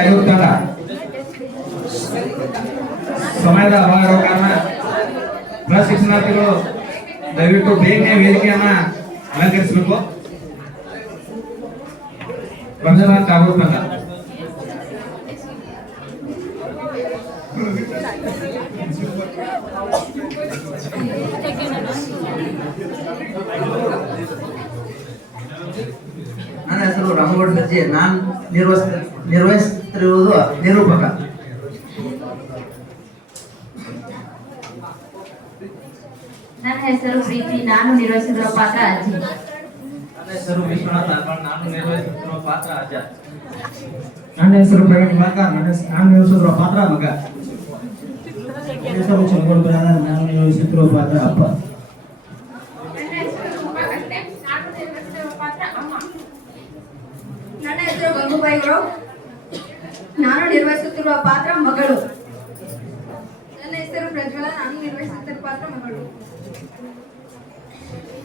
ಆಯುಕ್ತದ ಸಮಯದ ಅಭಾವ ಇರೋ ಕಾರಣ ಪ್ರಶಿಕ್ಷಣಾರ್ಥಿಗಳು ದಯವಿಟ್ಟು ಬೇಗನೆ ವೇದಿಕೆಯನ್ನ ಅಲಂಕರಿಸಬೇಕು. ಬಂಧನಾಥ್ ಆಗುತ್ತಲ್ಲ ನನ್ನ ಹೆಸರು ರಾಮಗೌಡ ಸಜ್ಜೆ. ನಾನು ನಿರ್ವಹಿಸುತ್ತಿರುವುದು ನಿರೂಪಕ. ನನ್ನ ಹೆಸರು ಪ್ರೀತಿ. ನಾನು ನಿರ್ವಹಿಸಿರುವ ಪಾತ್ರ ಅಜ್ಜಿ. ನನ್ನ ಹೆಸರು ವಿಶ್ವನಾಥ್ ಆಲ್ಬಾಳ್. ನಾನು ನಿರ್ವಹಿಸುತ್ತಿರುವ ಪಾತ್ರ ಅಜ್ಜ. ನನ್ನ ಹೆಸರು ಪ್ರವೀಣ್ ಇಲಾಖ. ನಾನು ನಿರ್ವಹಿಸುತ್ತಿರುವ ಪಾತ್ರ ಮಗ. ನನ್ನ ಹೆಸರು ಚಂಗೋಡ್ ಬರಾದ. ನಾನು ನಿರ್ವಹಿಸುತ್ತಿರುವ ಪಾತ್ರ ಅಪ್ಪ. ನನ್ನ ಹೆಸರು ಗಂಗೂಬಾಯಿ ಗೌಡ್. ನಾನು ನಿರ್ವಹಿಸುತ್ತಿರುವ ಪಾತ್ರ ಮಗಳು. ನನ್ನ ಹೆಸರು ಪ್ರಜ್ವಲ. ನಾನು ನಿರ್ವಹಿಸುತ್ತಿರುವ ಪಾತ್ರ ಮಗಳು.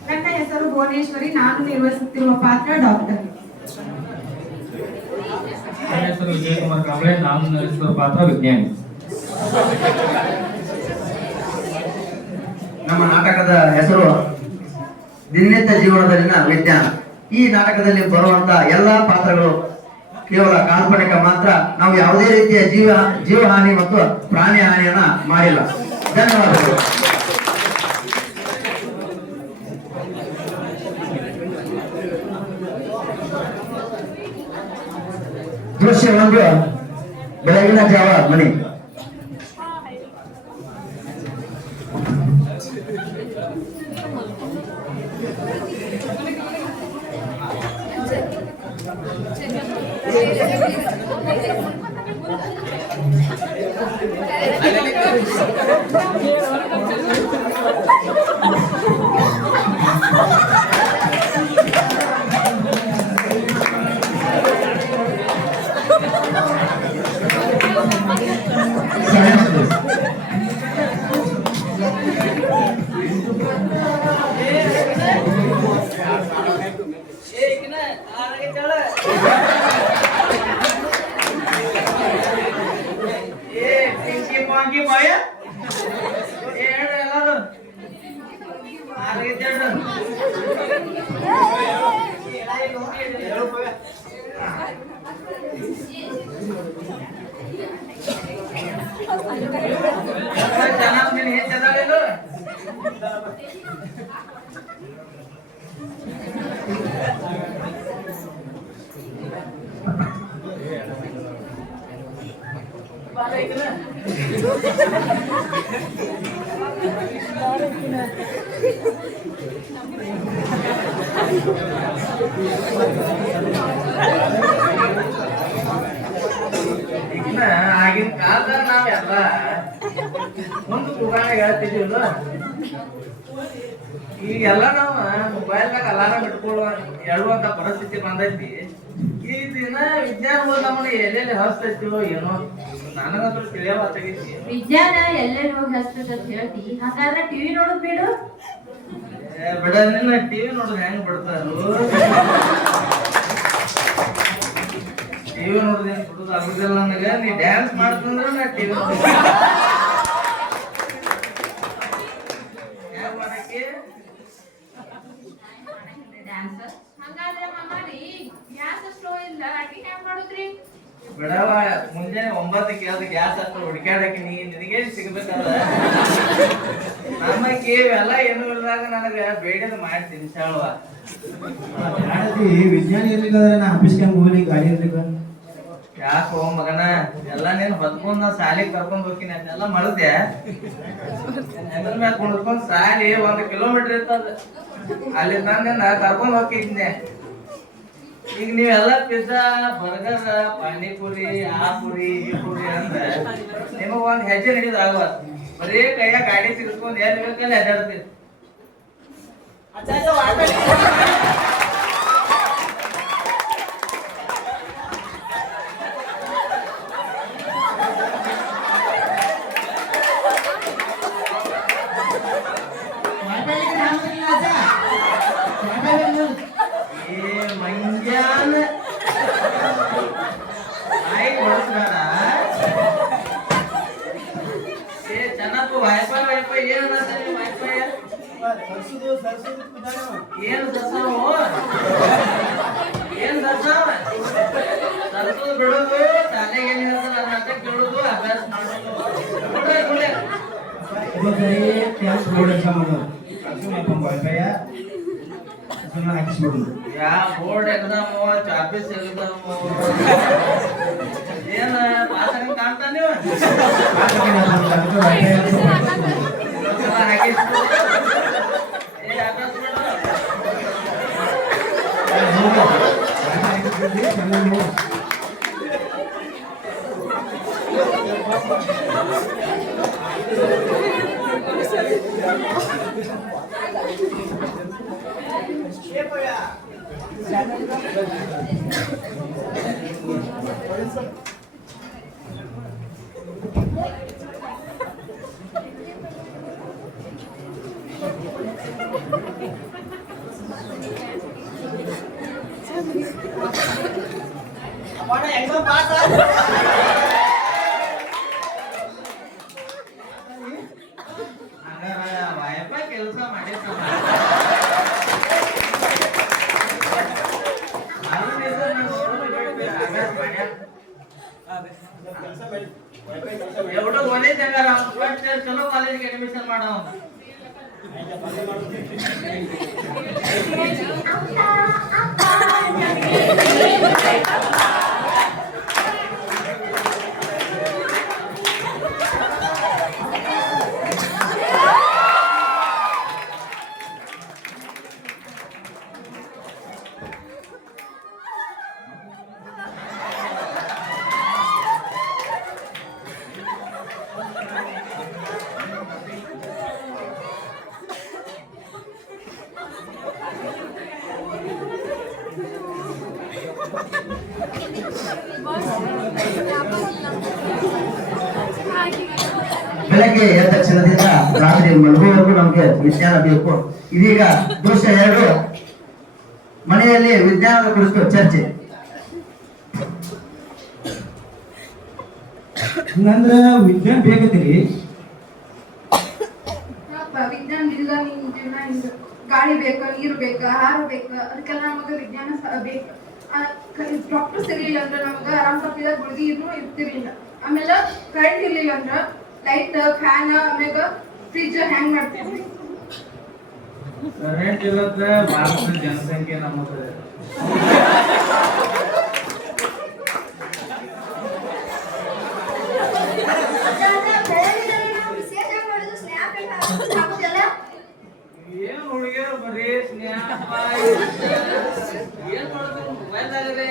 ನನ್ನ ಹೆಸರು ಭುವನೇಶ್ವರಿ. ನಾನು ನಿರ್ವಹಿಸುತ್ತಿರುವ ಪಾತ್ರ ಡಾಕ್ಟರ್. ನನ್ನ ಹೆಸರು ವಿಜಯಕುಮಾರ್ ಕಾಂಬ್ಳೆ. ನಾನು ನಿರ್ವಹಿಸುತ್ತಿರುವ ಪಾತ್ರ ವಿಜ್ಞಾನಿ. ನಮ್ಮ ನಾಟಕದ ಹೆಸರು ದಿನನಿತ್ಯ ಜೀವನದಲ್ಲಿನ ವಿಜ್ಞಾನ. ಈ ನಾಟಕದಲ್ಲಿ ಬರುವಂತ ಎಲ್ಲಾ ಪಾತ್ರಗಳು ಕೇವಲ ಕಾಲ್ಪನಿಕ ಮಾತ್ರ. ನಾವು ಯಾವುದೇ ರೀತಿಯ ಜೀವಹಾನಿ ಮತ್ತು ಪ್ರಾಣಿ ಹಾನಿಯನ್ನ ಮಾಡಿಲ್ಲ. ಧನ್ಯವಾದಗಳು. ದೃಶ್ಯ ಒಂದು, ಬೆಳಗಿನ ಜಾವ ಮಣಿ. ಆಗಿನ ಕಾಲದಾಗ ನಾವೆಲ್ಲ ಮುಂದೆ ಕೂಗಾಗ ಹೇಳ್ತಿದ್ವಿಲ್ಲ. ಈಗೆಲ್ಲ ನಾವು ಮೊಬೈಲ್ದಾಗ ಅಲಾರಾಮ್ ಇಟ್ಕೊಳ್ಳುವ ಹೇಳುವಂತ ಪರಿಸ್ಥಿತಿ ಬಂದೈತಿ. ಈ ದಿನ ವಿಜ್ಞಾನ ನಮ್ಮನ್ನ ಎಲ್ಲೆಲ್ಲಿ ಹಸ್ತೈತಿವೋ ಏನೋ ನನಗಂತೂ ತಿಳಿಯವಾಗೈತಿ. ವಿಜ್ಞಾನ ಎಲ್ಲೆಲ್ಲಿ ಹೋಗಿ ಹಸ್ತದ ಹೇಳ್ತಿ. ಹಾಗಾದ್ರೆ ಟಿವಿ ನೋಡೋದ್ ಬಿಡು. ಬಿಡ, ನಿನ್ನ ಟಿವಿ ನೋಡೋದು ಹೆಂಗ್ ಬಿಡ್ತಾರು? ಟಿವಿ ನೋಡೋದು ಹೆಂಗ್ ಬಿಡುದು ಆಗುದಿಲ್ಲ ನನಗ. ನೀ ಡ್ಯಾನ್ಸ್ ಮಾಡ್ತಂದ್ರ ನಾ ಟಿವಿ ಬಿಡವ. ಮುಂಜಾನೆ 9ಕ್ಕೆ ಅದು ಗ್ಯಾಸ್ ಹತ್ರ ಹುಡುಕ್ಯಾಡಕ್ಕೆ ನಿನಗೆ ಸಿಗ್ಬೇಕಲ್ಲ. ನಮ್ಮಕ್ಕೆ ಇವೆಲ್ಲ ಏನು ಇಲ್ದಾಗ ನನಗ ಬೇಡದ ಮಾಡಿ ತಿನ್ಸಾಳುವ. ವಿಜ್ಞಾನಿ ಇರ್ಲಿಲ್ಲ ನಾ ಆಫೀಸ್ಗೆ ಹೋಗ್ಲಿ ಗಾಡಿ ಇರ್ಲಿಲ್ಲ. ಯಾಕೋ ಮಗನ, ಎಲ್ಲ ನೀನ್ ಹೊತ್ಕೊಂಡ್ ನಾ ಶಾಲೆಗೆ ಕರ್ಕೊಂಡ್ ಹೋಗ್ತೀನಿ ಅಂತೆಲ್ಲ ಮಳದೆ. ಹೆಗಲ ಮ್ಯಾಗ ಕುಂಡ್ಕೊಂಡ್ ಶಾಲಿ 1 ಕಿಲೋಮೀಟರ್ ಇರ್ತದ. ಅಲ್ಲಿ ನನ್ನ ಕರ್ಕೊಂಡ್ ಹೋಗಿದ್ನೆ. ಈಗ ನೀವೆಲ್ಲ ಪಿಜ್ಜಾ, ಬರ್ಗರ್, ಪಾನಿಪುರಿ, ಆ ಪುರಿ, ಈ ಪುರಿ ಅಂದ್ರೆ ನಿಮಗ ಒಂದ್ ಹೆಜ್ಜೆ ಹಿಡಿದು ಆಗುವ. ಬರೀ ಕೈಯಾಗ ಗಾಡಿ ಸಿಗಿಸ್ಕೊಂಡ್ ಎಲ್ಲಿ ಬೇಕಲ್ಲಿ ಅಡ್ಡಾಡ್ತೀವಿ. ಮಂಜಾನ ವೈಫೈ ವೈಫೈ ಏನು ಬರ್ತಾನೆ ವೈಫೈ ಏನು ದರ್ಶಾವ ಏನ್ ದರ್ಶಾವ ಸರ್ಸೋದು ಬಿಡೋದು ಶಾಲೆಗೆ ಏನ್ ಹೇಳ್ತಾರೆ ನಾಟಕ ಕೇಳೋದು ಅಭ್ಯಾಸ ಮಾಡೋದು ಬೋರ್ಡ್ ಎಕ್ಸಾಮ್ ವೈಫೈ ಹಾಕಿಸ್ಬಿಡುದು ಯಾ ಬೋರ್ಡ್ ಎಕ್ಸಾಮು ಚಾಪೀಸ್ ಎಕ್ಸಾಮು ಏನ ಪಾಸ್ ಆಗಂಗ್ ಕಾಣ್ತಾ ನೀವು ಹಾಕಿಸ್ಬಿಡು ಏ ಅಭ್ಯಾಸ ಮಾಡು ವೈಫೈ ಕೆಲಸ ಮಾಡಿರ್ತಾನ ಎವಡೋ ಒಳ್ಳೆ ಚಲೋ ಕಾಲೇಜ್ಗೆ ಅಡ್ಮಿಷನ್ ಮಾಡೋ ಬೆಳಗ್ಗೆ ಎದ್ದ ತಕ್ಷಣದಿಂದ ರಾತ್ರಿ ಮಲಗುವವರೆಗೂ ನಮ್ಗೆ ವಿಜ್ಞಾನ ಬೇಕು. ಇದೀಗ ದೋಷ 2 ಮನೆಯಲ್ಲಿ ವಿಜ್ಞಾನದ ಕುರಿತು ಚರ್ಚೆ. ಹಂಗಂದ್ರ ವಿಜ್ಞಾನ ಬೇಕತ್ತೀರಿ ವಿಜ್ಞಾನ ಇಲ್ಲ ನಿಮ್ ಜೀವನ ಹಿಂಗ ಗಾಳಿ ಬೇಕು, ನೀರು ಬೇಕು, ಆಹಾರ ಬೇಕು, ಅದಕ್ಕೆಲ್ಲ ನಮಗ ವಿಜ್ಞಾನ ಬೇಕು. ಡಾಕ್ಟರ್ ಸಿಗ್ಲಿಲ್ಲ ಅಂದ್ರ ನಮಗ ಆರಾಮ್ ತಪ್ಪಿದ ಗುಳಿಗೆ ಇನ್ನೂ ಇರ್ತಿರ್ಲಿಲ್ಲ. ಆಮೇಲೆ ಕರೆಂಟ್ ಇರ್ಲಿಲ್ಲ ಅಂದ್ರ ಲೈಟ್, ಫ್ಯಾನ್, ಆಮ್ಯಾಗ ಫ್ರಿಜ್ ಹ್ಯಾಂಗ್ ಮಾಡ್ತೀವಿ. ಕರೆಂಟ್ ಇಲ್ಲದ ಭಾರತದ ಜನಸಂಖ್ಯೆ ನಮ್ಮದು ಏನ್ ಹುಡುಗಿಯರು ಬರೀ ಸ್ನೇಹ ಏನ್ ಮಾಡೋದು ಮೊಬೈಲ್ ಆಗದೆ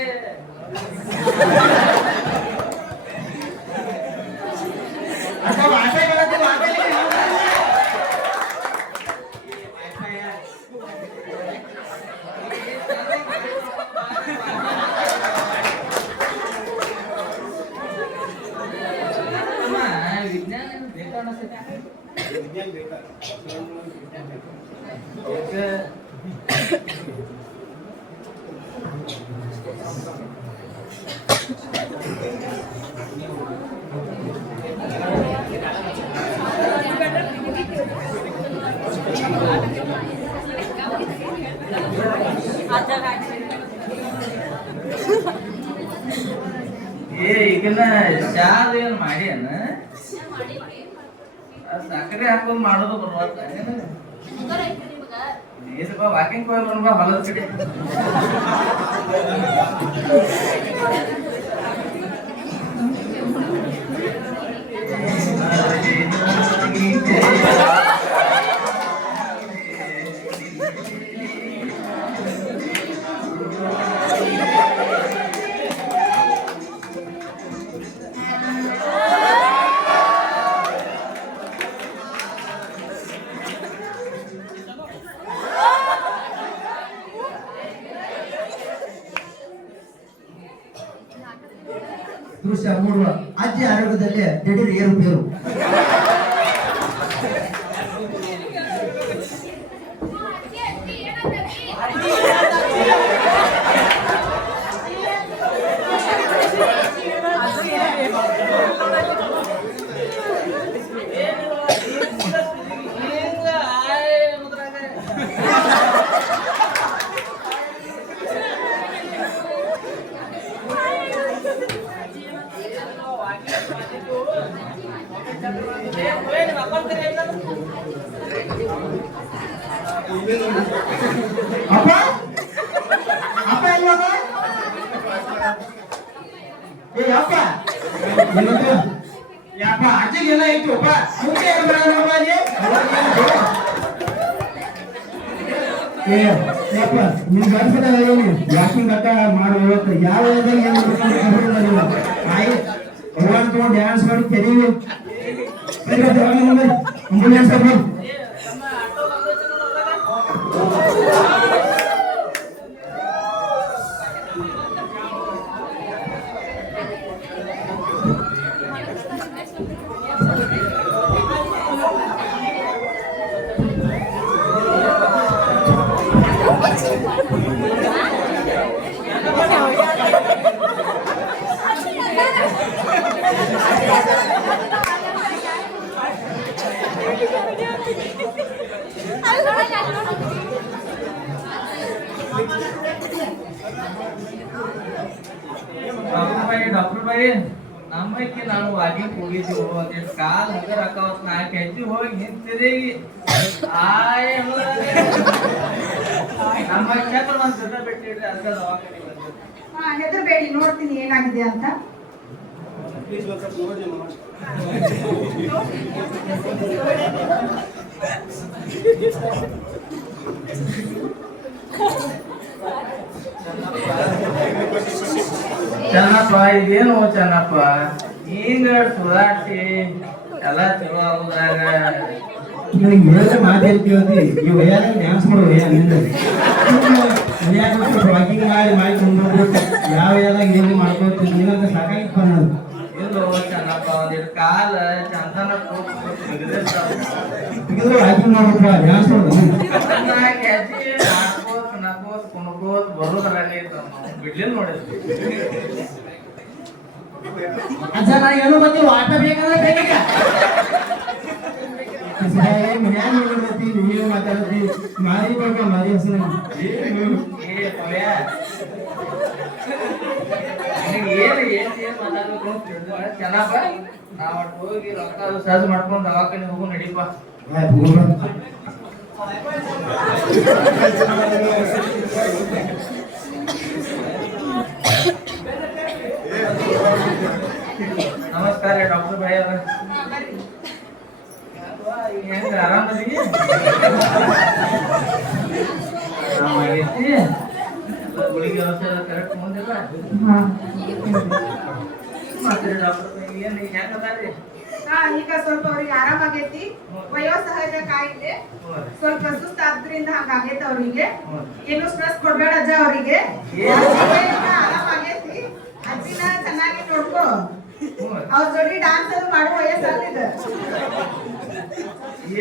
ವಿಜ್ಞಾನ ಬೇಕಾ ಈಗಿನ ಚಾದ ಏನ್ ಮಾಡಿ ಅನ್ನ ಸಕ್ಕರೆ ಹಾಕೊಂಡ್ ಮಾಡೋದು ಬರ್ಬಾರ್ದ ವಾಕಿಂಗ್ ಹೋಗಿ ಬನ್ಬಾ ಹೊಲದ ಕಡೆ ದೃಶ್ಯ 3 ಅಜ್ಜಿ ಆರೋಗ್ಯದಲ್ಲಿ ದಿಢೀರ್ ಏರುಪೇರು. ಅಪ್ಪ ಅಪ್ಪ ಎಲ್ಲೋದ ಏ ಅಪ್ಪ ಏನಂತ ಯಪ್ಪ ಅಜ್ಜಿಗೆ ಎಲ್ಲ ಇತ್ತು ಅಪ್ಪ ಮುಂದೆ ಏನು ಮಾಡೋಣ ಅಲ್ಲಿ ಏ ಯಪ್ಪ ನಿನ್ ಗಂಡಸದ ಏನು ಯಾಕಿಂಗ್ ಗಟ್ಟ ಮಾಡಿ ಹೋಗ್ತ ಯಾವ ಏರಿಯಾದಾಗ ಏನು ಮಾಡ್ಕೊಂಡು ಆಯ್ ಭಗವಾನ್ ತಗೊಂಡು ಡ್ಯಾನ್ಸ್ ಮಾಡಿ ತೆರೀವಿ ಆಂಬುಲೆನ್ಸ್ ಬರ್ಬೋದು ಡಾಕ್ಟರ್ ಬಾಯಿ ನಮ್ಮಕ್ಕೆ ನಾನು ವಾಕಿಂಗ್ ಹೋಗಿದ್ದೀವಿ ಒಂದಿಷ್ಟು ಕಾಲ್ ಹಗರ್ ಹಾಕವತ್ 4 ಹೆಜ್ಜೆ ಹೋಗಿ ನಿಂತಿದ್ದೀವಿ ನಮ್ಮ ಕ್ಷೇತ್ರ ಒಂದು ಜೊತೆ ಬಿಟ್ಟಿಡ್ರಿ ಅರ್ಧ ದವಾಖಾನೆ ಬಂದಿದೆ ಹೆದರ್ಬೇಡಿ ನೋಡ್ತೀನಿ ಏನಾಗಿದೆ ಅಂತ ಚೆನ್ನಪ್ಪ ಇದೇನು ಚೆನ್ನಪ್ಪ ಹಿಂಗ ಸುಧಾರಿಸಿ ಎಲ್ಲ ಚಲೋ ಆಗುದಾಗ ನನಗೆ ಹೇಳಿದ್ರೆ ಮಾತಾಡ್ತೀವಿ ಈ ವಯ್ಯಾಗ ಡ್ಯಾನ್ಸ್ ಮಾಡೋ ವಾಕಿಂಗ್ ಮಾಡಿ ಕೊಂಡ್ಬಿಟ್ಟು ಯಾವ ಯಾವಾಗ ಏನು ಮಾಡ್ಕೊಳ್ತೀವಿ ಏನಂತ ಸಾಕಾಗಿತ್ತು ಅನ್ನೋದು ಇಲ್ಲೋ ಚೆನ್ನಪ್ಪ ಒಂದಿಟ್ಟು ಕಾಲ ಚಂದನ ತೆಗೆದ್ರೆ ವಾಕಿಂಗ್ ಮಾಡ್ಬಿಟ್ರ ಡ್ಯಾನ್ಸ್ ಮಾಡೋದು ಹೆಜ್ಜೆ ಹಾಕೋತ್ ನಗೋತ್ ಕುಣ್ಕೋತ್ ಬರೋದ್ರಾಗ ಬಿಡ್ಲಿಲ್ಲ ನೋಡಿದ್ವಿ ಅಜ್ಜ ನನಗೆ ಏನೋ ಗೊತ್ತಿಲ್ಲ ಆಟ ಬೇಕಂದ್ರೆ ಬೇಕೀಗ ಮನ್ಯಾಗ ನೋಡತಿ ನೀವು ಮಾತಾಡತಿ ಮಾರಿ ಬರ್ಕ ಮಾರಿ ಹೆಸರು ಏನ್ ಮಾತಾಡ್ಬೇಕು ಅಂತ ತಿಳಿದಿಲ್ಲ ಚೆನ್ನಪ್ಪ ನಾವ್ ಹೋಗಿ ರೊಕ್ಕ ಸಹಜ ಮಾಡ್ಕೊಂಡು ದವಾಖಾನೆ ಹೋಗು ನಡೀಪ ನಮಸ್ಕಾರ ಡಾಕ್ಟರ್ ಭಾಯಿ ಅವ್ರ ಹೆಂಗ ಆರಾಮದಿ ಗುಳಿಗೆ ಔಷಧ ಕರೆಕ್ಟ್ ಮುಂದಿಲ್ಲ ಮತ್ತೆ ಡಾಕ್ಟರ್ ಏನ್ ಹೆಂಗ ಅದಾರಿ ಈಗ ಸ್ವಲ್ಪ ಅವ್ರಿಗೆ ಆರಾಮಾಗೈತಿ ವಯೋಸಹಜ ಕಾಯಿಲೆ ಸ್ವಲ್ಪ ಸುಸ್ತಾದ್ರಿಂದ ಹಂಗಾಗೈತೆ ಅವ್ರಿಗೆ ಏನು ಸ್ಟ್ರೆಸ್ ಕೊಡ್ಬೇಡ ಅಜ್ಜ ಅವರಿಗೆ ಆರಾಮಾಗೈತಿ ಅಜ್ಜಿನ ಚೆನ್ನಾಗಿ ನೋಡ್ಕೋ ಅವ್ರ ಜೋಡಿ ಡಾನ್ಸ್ ಅದು ಮಾಡುವ ವಯಸ್ಸಾಗಿದೆ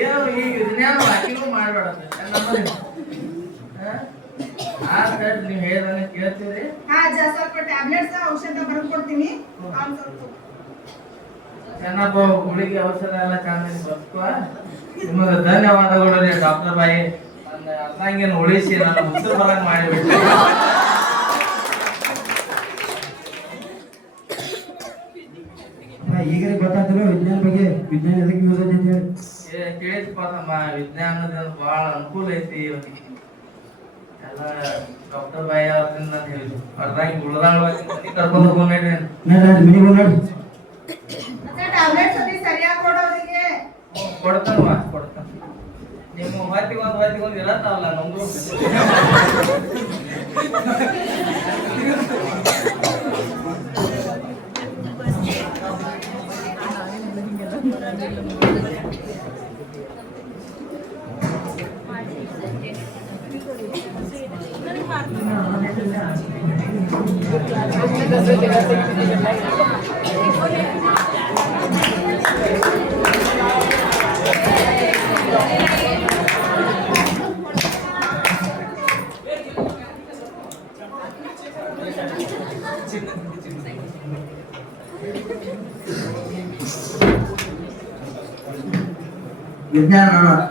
ಏನು ಈಗ ಇದನ್ನೇನು ವಾಕಿಂಗ್ ಮಾಡಬೇಡ ನಮ್ಮಲ್ಲಿ ನೀವು ಹೇಳಿದ್ರೆ ಕೇಳ್ತೀರಿ ಹಾ ಅಜ್ಜ ಸ್ವಲ್ಪ ಟ್ಯಾಬ್ಲೆಟ್ಸ್ ಔಷಧ ಬರ್ಕೊಡ್ತೀನಿ ಅವ್ನ್ ಸ್ವಲ್ಪ ಚೆನ್ನಪ್ಪ ಗುಳಿಗೆ ಔಷಧ ಎಲ್ಲ ಚೆನ್ನಾಗಿ ಬರ್ಕೋ ನಿಮಗೆ ಧನ್ಯವಾದಗಳು ರೀ ಡಾಕ್ಟರ್ ಬಾಯಿ ನನ್ನ ಅರ್ಧಂಗೇನು ಉಳಿಸಿ ನನ್ನ ಮುದ್ದು ಬರಂಗ್ ಮಾಡಿಬಿಟ್ಟು ಈಗ ಗೊತ್ತಾಗ್ತಿರೋ ವಿಜ್ಞಾನ ಬಗ್ಗೆ ವಿಜ್ಞಾನ ಎದಕ್ಕೆ ಯೂಸ್ ಐತಿ ಅಂತ ಹೇಳಿ ಕೇಳಿದ್ಪ ನಮ್ಮ ವಿಜ್ಞಾನದ ಬಹಳ ಅನುಕೂಲ ಐತಿ ಇವತ್ತಿಗೆ ಎಲ್ಲ ಡಾಕ್ಟರ್ ಬಾಯಿ ಅವ್ರಿಂದ ನಾನು ಹೇಳಿದ್ರು ಅರ್ಧಂಗೆ ಉಳ್ದಂಗ್ ಕರ್ಕೊಂಡು ಹೋಗೋಣ ಮನೆಗೆ ನೋಡಿ ಟ್ಯಾಬ್ಲೆಟ್ಸ್ ಅದು ಸರಿಯಾಗಿ ಕೊಡೋರಿಗೆ ಕೊಡ್ತಾನ ಕೊಡ್ತಾನ ನಿಮ್ಮ ಹೊತ್ತಿಗೊಂದು ಇರತ್ತಾವಲ್ಲ ನಮ್ದು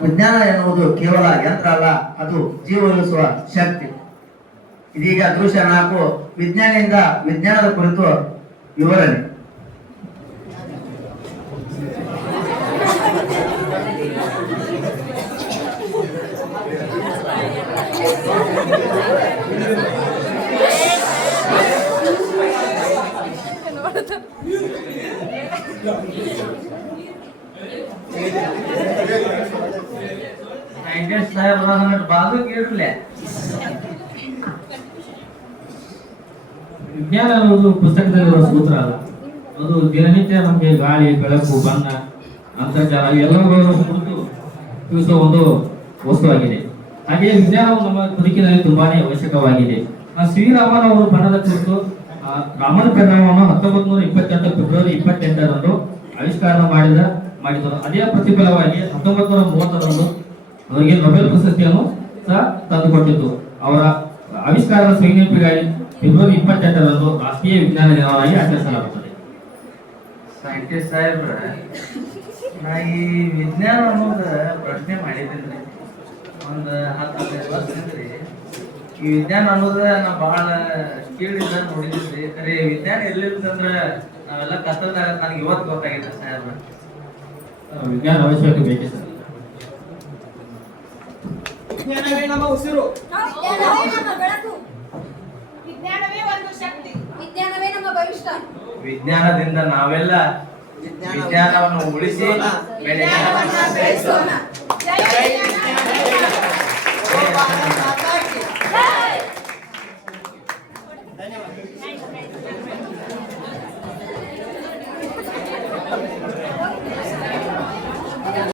ವಿಜ್ಞಾನ ಎನ್ನುವುದು ಕೇವಲ ಯಂತ್ರ ಅಲ್ಲ, ಅದು ಜೀವ ಉಳಿಸುವ ಶಕ್ತಿ. ಇದೀಗ ದೃಶ್ಯ 4 ವಿಜ್ಞಾನದಿಂದ ವಿಜ್ಞಾನದ ಕುರಿತು ವಿವರಣೆ. ಸೈಂಟಿಸ್ಟ್ ಸಾಹೇಬ್ರ ಬಾಜು ಕೇಳ್ರಲೆ. ವಿಜ್ಞಾನ ಅನ್ನೋದು ಪುಸ್ತಕದಲ್ಲಿರುವ ಸೂತ್ರ ಅಲ್ಲ, ಅದು ದಿನನಿತ್ಯ ನಮಗೆ ಗಾಳಿ, ಬೆಳಕು, ಬಣ್ಣ, ಅಂತರ್ಜಾಲ ಎಲ್ಲವುಗಳನ್ನು ಕುರಿತು ತಿಳಿಸುವ ಒಂದು ವಸ್ತುವಾಗಿದೆ. ಹಾಗೆಯೇ ವಿಜ್ಞಾನವು ನಮ್ಮ ಬದುಕಿನಲ್ಲಿ ತುಂಬಾನೇ ಅವಶ್ಯಕವಾಗಿದೆ. ಶ್ರೀರಾಮನ್ ಅವರು ಬಣ್ಣದ ಕುರಿತು ರಾಮನ ಪರಿಣಾಮವನ್ನು 1928 ಫೆಬ್ರವರಿ 28ರಂದು ಆವಿಷ್ಕಾರ ಮಾಡಿದರು. ಅದೇ ಪ್ರತಿಫಲವಾಗಿ 1930ರಂದು ಅವರಿಗೆ ನೊಬೆಲ್ ಪ್ರಶಸ್ತಿಯನ್ನು ಸಹ ತಂದುಕೊಟ್ಟಿತ್ತು. ಅವರ ಆವಿಷ್ಕಾರದ ಸಂಜ್ಞಾಪಿಗಾಗಿ ಫೆಬ್ರವರಿ 28ರಂದು ರಾಷ್ಟ್ರೀಯ ವಿಜ್ಞಾನ ದಿನವಾಗಿ ಆಚರಿಸಲಾಗುತ್ತದೆ. ಸೈಂಟಿಸ್ಟ್ ಸಾಹೇಬ್ರ, ನಾ ಈ ವಿಜ್ಞಾನ ಅನ್ನೋದ ಪ್ರಶ್ನೆ ಮಾಡಿದ್ದೀನಿ ಒಂದು 10-15 ವರ್ಷ ಇದ್ರಿ. ಈ ವಿಜ್ಞಾನ ಅನ್ನೋದ ನಾ ಬಹಳ ಸ್ಪೀಡ್ ಇಂದ ನೋಡಿದ್ರಿ. ಖರೆ ವಿಜ್ಞಾನ ಇರ್ಲಿಲ್ಲಂದ್ರ ನಾವೆಲ್ಲ ಕಷ್ಟದಾಗ ನನಗೆ ಇವತ್ತು ಗೊತ್ತಾಗಿದೆ ಸಾಹೇಬ್ರ. ವಿಜ್ಞಾನ ಅವಶ್ಯಕತೆ ಬೇಕೇ ಸರ್. ವಿಜ್ಞಾನವೇ ನಮ್ಮ ಉಸಿರು, ವಿಜ್ಞಾನವೇ ನಮ್ಮ ಬೆಳಕು, ವಿಜ್ಞಾನವೇ ಒಂದು ಶಕ್ತಿ, ವಿಜ್ಞಾನವೇ ನಮ್ಮ ಭವಿಷ್ಯ. ವಿಜ್ಞಾನದಿಂದ ನಾವೆಲ್ಲ ವಿಜ್ಞಾನವನ್ನು ಉಳಿಸಿ ವಿಜ್ಞಾನವನ್ನ ಬೆಳೆಸೋಣ. ಜೈ ವಿಜ್ಞಾನ.